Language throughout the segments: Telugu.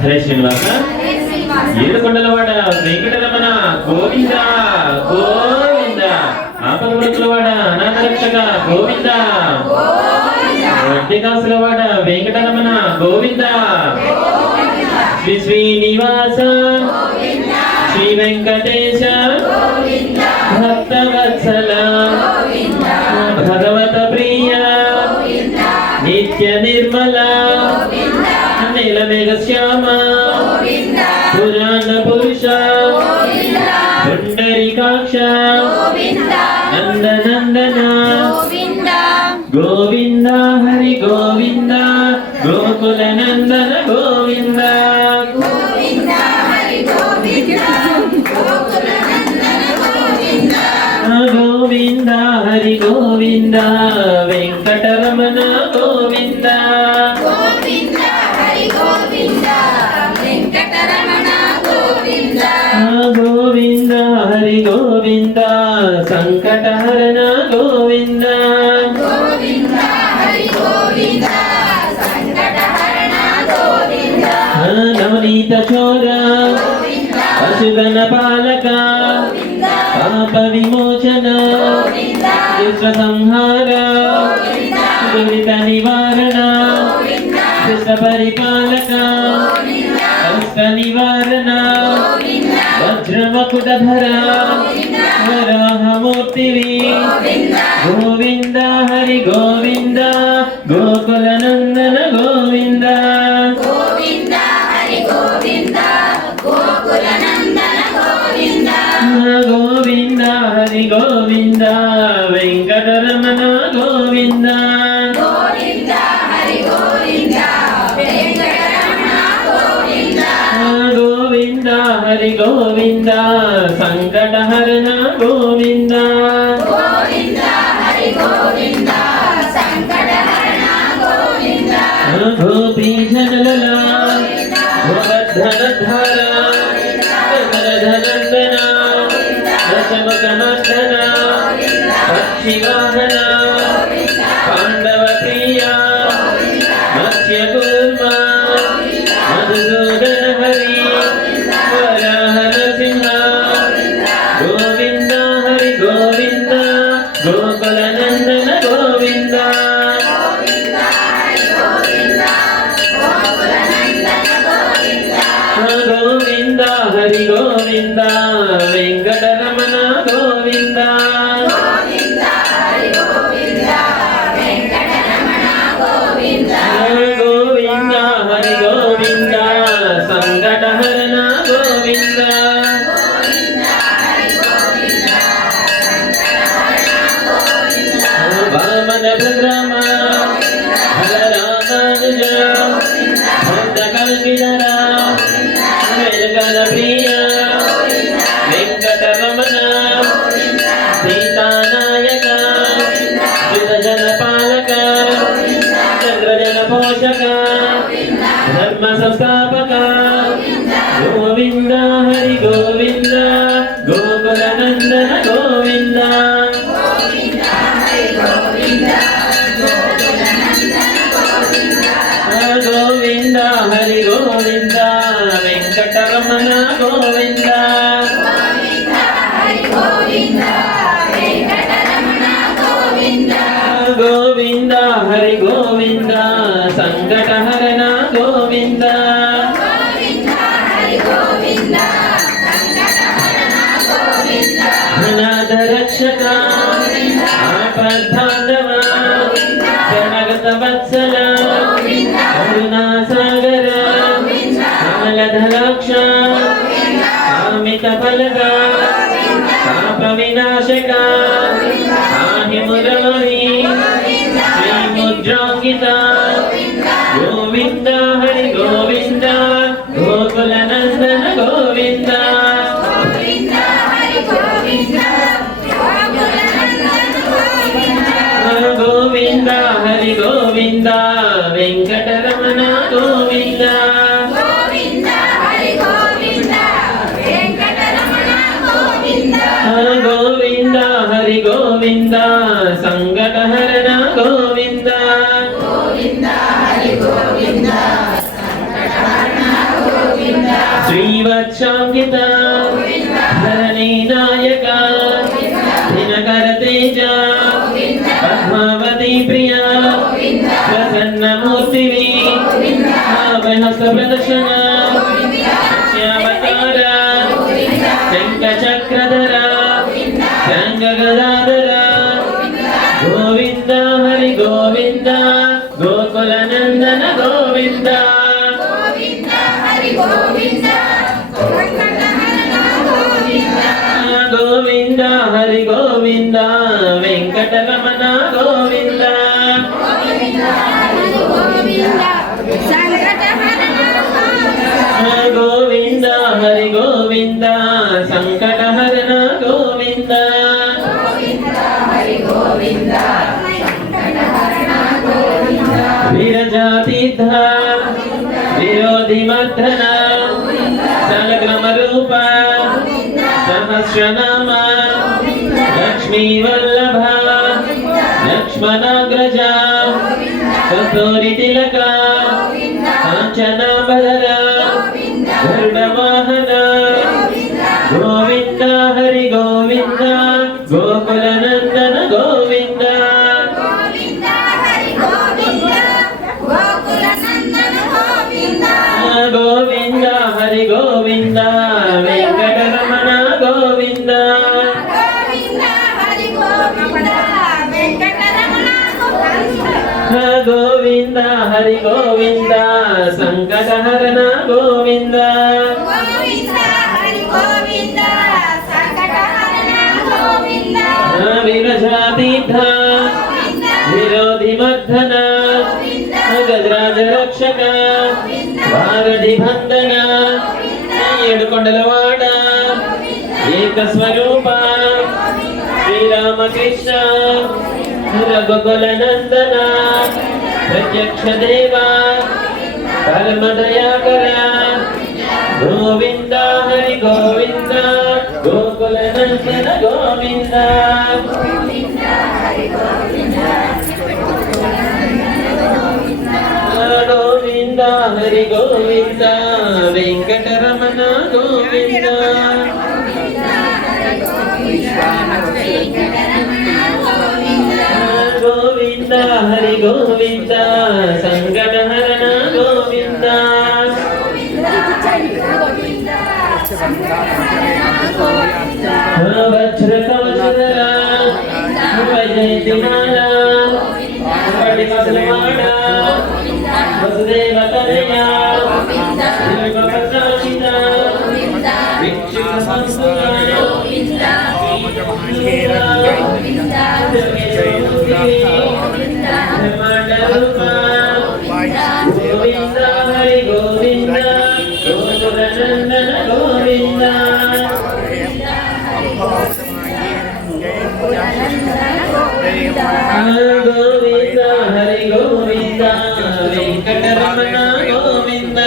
హరే శ్రీనివాస ఏడుకొండలవాడ వెంకటరమణ గోవింద గోవింద ఆపదములవాడ అనాథరక్షక గోవింద వడ్డీకాసులవాడ వెంకటరమణ గోవింద శ్రీ శ్రీనివాస శ్రీ వెంకటేశ భక్తవత్సల భగవత ప్రియ నిత్య నిర్మల నీలమేఘ శ్యామ పురాణ పురుష పుండరీకాక్ష నందనందన గోవింద హరి గోవింద గోకుల నందన గోవింద గోవింద హరి గోవింద వెంకటరమణ గోవింద గోవింద హరి గోవింద సంకటహరణ గోవింద నవనీత చోర పశుగణ పాలక పాప విమోచన దుష్ట సంహార దురిత నివారణ దుష్ట పరిపాలక కష్ట నివారణ వజ్రమకుటధర వరాహమూర్తివి గోవింద హరి గోవింద గోకుల నందన గోవింద గోవింద హరి గోవింద గోకుల నందన గోవింద గోవింద హరి గోవింద వెంకటరమణ గోవింద గోవింద హరి గోవింద వెంకటరమణ గోవింద గోవింద హరి గోవింద సంకటహరణ గోవింద గోవింద హరి గోవింద సంకటహరణ గోవింద గోపీజనలల గోవర్ధనధార ధనందన దశముఖమర్దన పక్షివాహన పాండవ ప్రియ మత్స్యకూర్మ మధుసూదన హరి వరాహ నరసింహ గోవింద హరి గోవింద గోకుల నందన గోవింద గోవింద హరి గోవింద వెంకటరమణ గోవింద గోవింద హరి గోవింద సంకటహరణ గోవింద వామన భద్రమ హర రామానుజ భక్త కల్కిధర వెంకట ప్రియ వెంకటరమణ సీతానాయక జన పాలక చంద్రజన పోషక ధర్మ సంస్థాపక గోవింద హరి గోవింద గోకుల నందన గోవింద గోవింద హరి గోవింద వెంకటరమణ గోవింద గోవింద హరి గోవింద సంకటహరణ గోవింద అనాథ రక్షక ఆపద్బాంధవ జనగత వత్సల కరుణాసాగర కమలధలాక్ష కామిత ఫలక పాప వినాశక ఆహి మురారి శ్రీముద్రాంకిత గోవింద హరి గోవింద గోకుల నందన గోవింద గోవింద హరి గోవింద వెంకటరమణ గోవింద గోవింద హరి గోవింద సంగ శ్రీవత్సాంకిత ధరణీ నాయక దినకర తేజ పద్మావతి ప్రియ ప్రసన్నమూర్తివి హస్త ప్రదర్శన శ్యామతార శంఖ చక్రధర శంఖ గదాధర గోవింద హరి గోవింద గోకుల నందన గోవింద గోవింద హరి గోవింద వెంకటరమణ గోవింద గోవింద హరి గోవింద సంకటహరణ గోవింద విరజాతీర్థ విరోధి మర్ధన సలగ్రమ రూప సహస్రనామ లక్ష్మీ వల్లభ లక్ష్మణాగ్రజ కస్తూరి తిలక కాంచనాభర గరుడవాహన గోవింద హరి గోవింద గోకుల నందన గోవింద గోవింద హరి గోవింద వెంకటరమణ గోవింద గోవింద హరి గోవింద సంకటహరణ గోవింద విరజాతీర్థ విరోధి మర్ధన గజరాజ రక్షక వారధి బంధన ఏడుకొండలవాడ ఏక స్వరూప శ్రీరామకృష్ణ రఘుకుల నందన ప్రత్యక్ష దేవ పరమదయాకర గోవింద హరి గోవింద గోకుల నందన గోవింద గోవింద హరి గోవింద వెంకటరమణ గోవింద గోవింద హరి గోవింద సంకటహరణ గోవింద వజ్రకవచధర వైజయంతిమాల వడిమసలవాడ వసుదేవ తనయ ప్రకాశిత వీక్షిత సంసుర గోవింద హరి గోవింద గోకుల నందన గోవింద గోవింద హరి గోవింద వెంకటరమణ గోవింద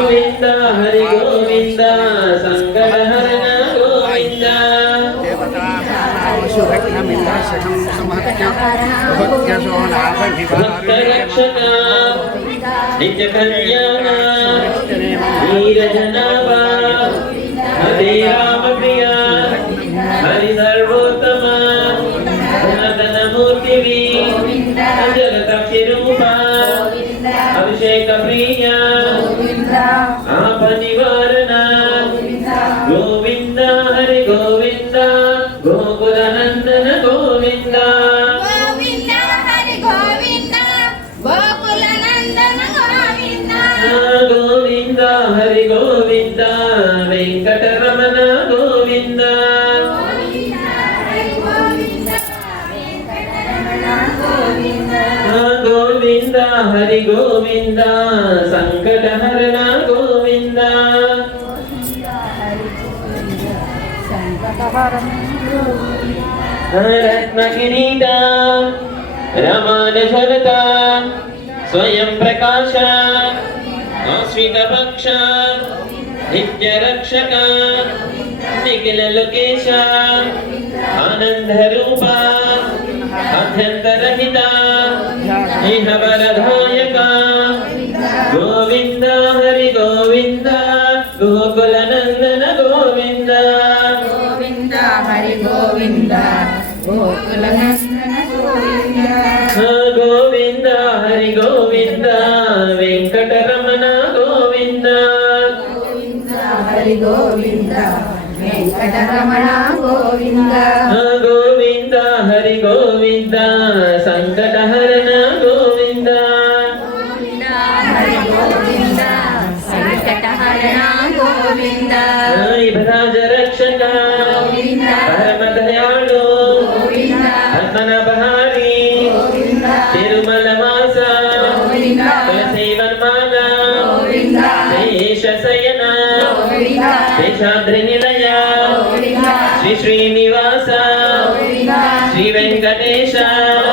గోవింద హరి గోవింద సంకటహరణ గోవింద భక్తరక్షక నిత్య కళ్యాణ నీరజనాభ హరే రామ ప్రియ హరి సర్వోత్తమ ధనధన మూర్తివి జగతక్షి రూప అభిషేక ప్రియ ఆప నివారణ గోవింద హరి గోవింద గోకుల నందన గోవింద గోవింద హరి గోవింద వెంకటరమణ గోవింద గోవింద హరి గోవింద సంకటహరణ గోవింద రత్నకిరీట రమానుజలత స్వయం ప్రకాశ ఆశ్రిత పక్ష నిత్య రక్షక నిఖిల లోకేశ ఆనంద రూప అభ్యంతరహిత इह वरदायक गोविंद हरि गोविंद गोकुल नंदन गोविंद गोविंद हरि गोविंद गोकुल नंदन गोविंद गोविंद हरि गोविंद वेंकटरमण गोविंद गोविंद हरि गोविंद वेंकटरमण गोविंद गोविंद हरि गोविंद संकटहरण गोविंद गोविंद हरि गोविंद संकटहरण गोविंद भराज रक्षक गोविंद परम दयालु गोविंद पद्मनाभहारी गोविंद तिरुमल वास गोविंद तुलसी वनमान गोविंद शेष शयन गोविंद शेषाद्रि निलय गोविंद श्री श्रीनिवास गोविंद श्री वेंकटेश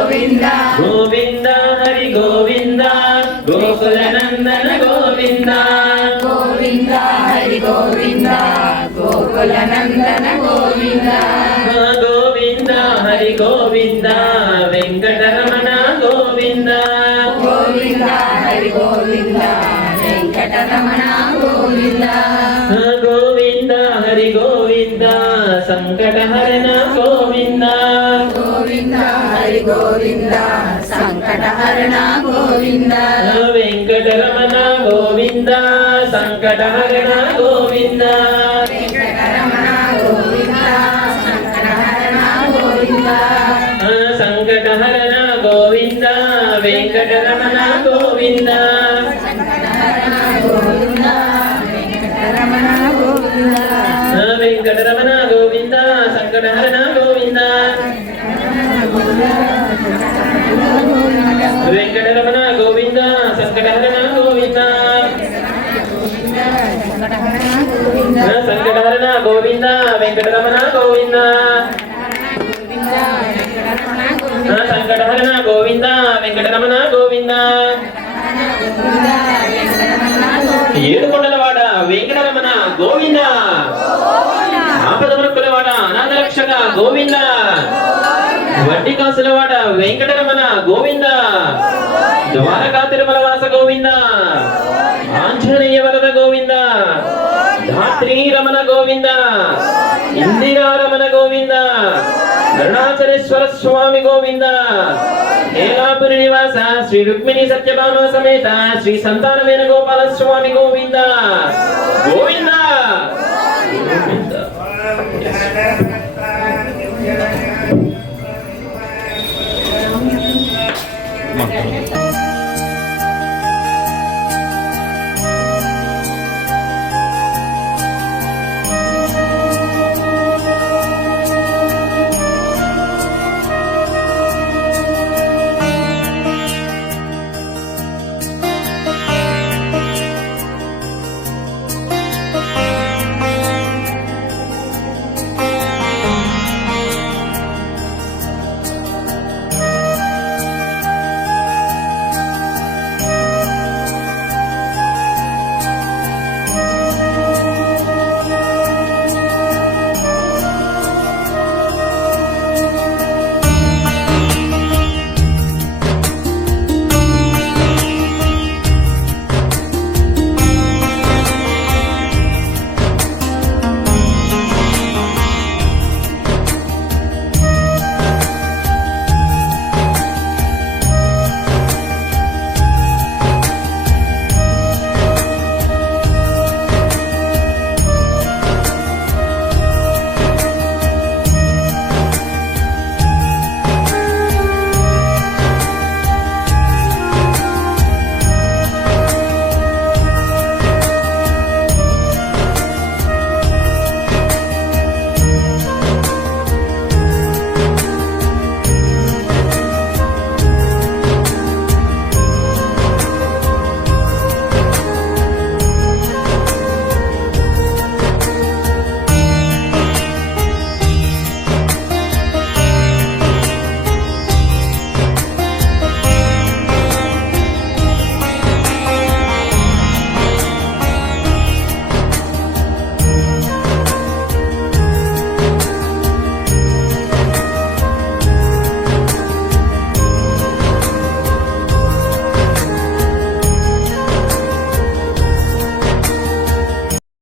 गोविंद गोविंद हरि गोविंद गोकुल नंदन गोविंद गोविंद हरि गोविंद गोकुल नंदन गोविंद गोविंद हरि गोविंद वेंकटरमण गोविंद गोविंद हरि गोविंद वेंकटरमण गोविंद गोविंद हरि गोविंद संकटहरण गोविंद गोविंद हरि गोविंद संकटहरण गोविंद वेंकटरमण गोविंद संकटहरण गोविंद वेंकटरमण गोविंद संकटहरण गोविंद संकटहरण गोविंद वेंकटरमण गोविंद संकटहरण गोविंद वेंकटरमण गोविंद वेंकटरमण गोविंद संकटहरण गोविंद वेंकटरमण गोविंद संकटहरण गोविंद संकटहरण गोविंद वेंकटरमण गोविंद संकटहरण गोविंद वेंकटरमण गोविंद ఏడుకొండలవాడ వెంకటరమణ గోవింద ఆపదమునకులవాడ అనాథరక్షక గోవింద వడ్డీ కాసులవాడ వెంకటరమణ గోవింద ద్వారకా తిరుమల వాస గోవింద ఆంజనేయ వరద గోవింద ధాత్రీ రమణ గోవింద ఇందిరారమణ గోవింద అరుణాచలేశ్వర స్వామి గోవింద ఏలాపురి నివాస శ్రీ రుక్మిణి సత్యభామ సమేత శ్రీ సంతాన వేణుగోపాల స్వామి గోవింద గోవింద గోవింద